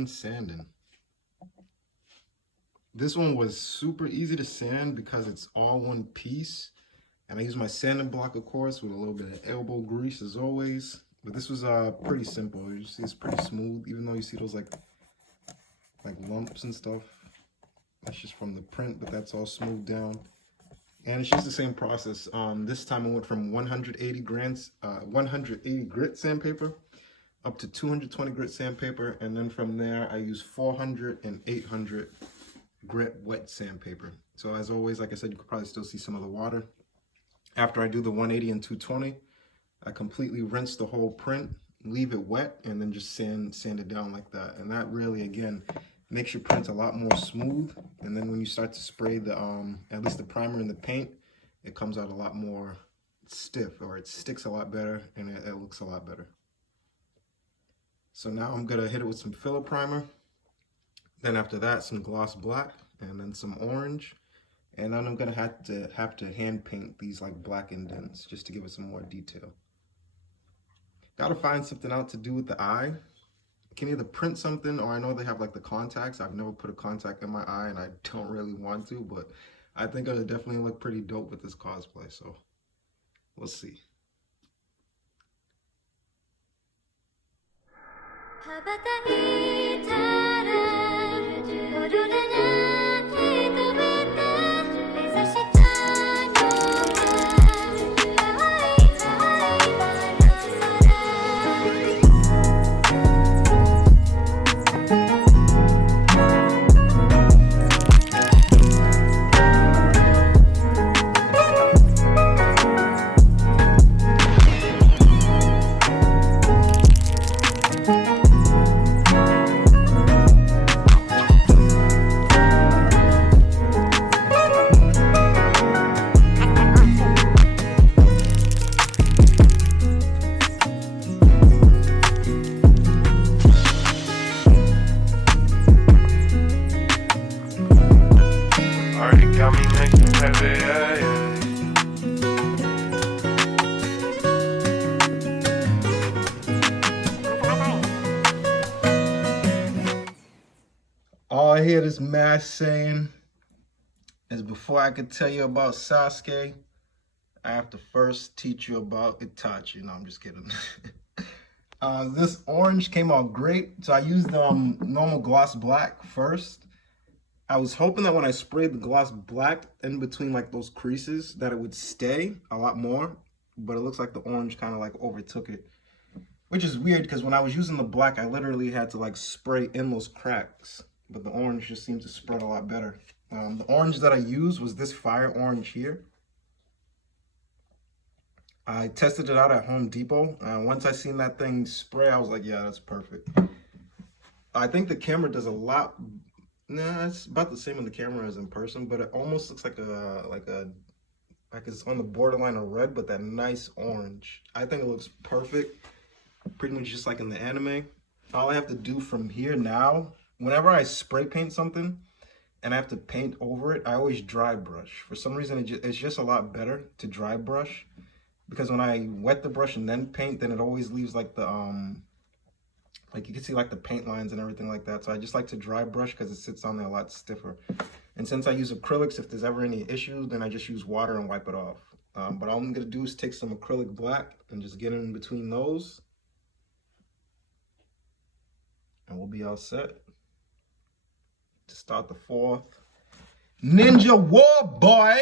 done sanding. This one was super easy to sand because it's all one piece. And I use my sanding block, of course, with a little bit of elbow grease as always. But this was pretty simple. You see it's pretty smooth, even though you see those like lumps and stuff. That's just from the print, but that's all smoothed down. And it's just the same process. This time I went from 180 grit sandpaper up to 220 grit sandpaper, and then from there I use 400 and 800 grit wet sandpaper. So as always, like I said, you could probably still see some of the water. After I do the 180 and 220, I completely rinse the whole print, leave it wet, and then just sand it down like that. And that really, again, makes your print a lot more smooth. And then when you start to spray the at least the primer and the paint, it comes out a lot more stiff, or it sticks a lot better, and it looks a lot better. So now I'm gonna hit it with some filler primer. Then after that, some gloss black, and then some orange. And then I'm gonna have to hand paint these like black indents just to give it some more detail. Gotta find something out to do with the eye. I can either print something, or I know they have like the contacts. I've never put a contact in my eye, and I don't really want to, but I think it'll definitely look pretty dope with this cosplay, so we'll see. All I hear this mask saying is, before I could tell you about Sasuke, I have to first teach you about Itachi. No, I'm just kidding. This orange came out great. So I used normal gloss black first. I was hoping that when I sprayed the gloss black in between like those creases, that it would stay a lot more, but it looks like the orange kind of like overtook it, which is weird because when I was using the black, I literally had to like spray in those cracks, but the orange just seemed to spread a lot better. The orange that I used was this fire orange here. I tested it out at Home Depot. Once I seen that thing spray, I was like, yeah, that's perfect. I think the camera does a lot. Nah, it's about the same in the camera as in person, but it almost looks like it's on the borderline of red, but that nice orange. I think it looks perfect, pretty much just like in the anime. All I have to do from here now, whenever I spray paint something and I have to paint over it, I always dry brush. For some reason, it's just a lot better to dry brush, because when I wet the brush and then paint, then it always leaves like the like you can see like the paint lines and everything like that. So I just like to dry brush because it sits on there a lot stiffer. And since I use acrylics, if there's ever any issues, then I just use water and wipe it off. But all I'm gonna do is take some acrylic black and just get in between those, and we'll be all set to start the 4th Ninja War, boy!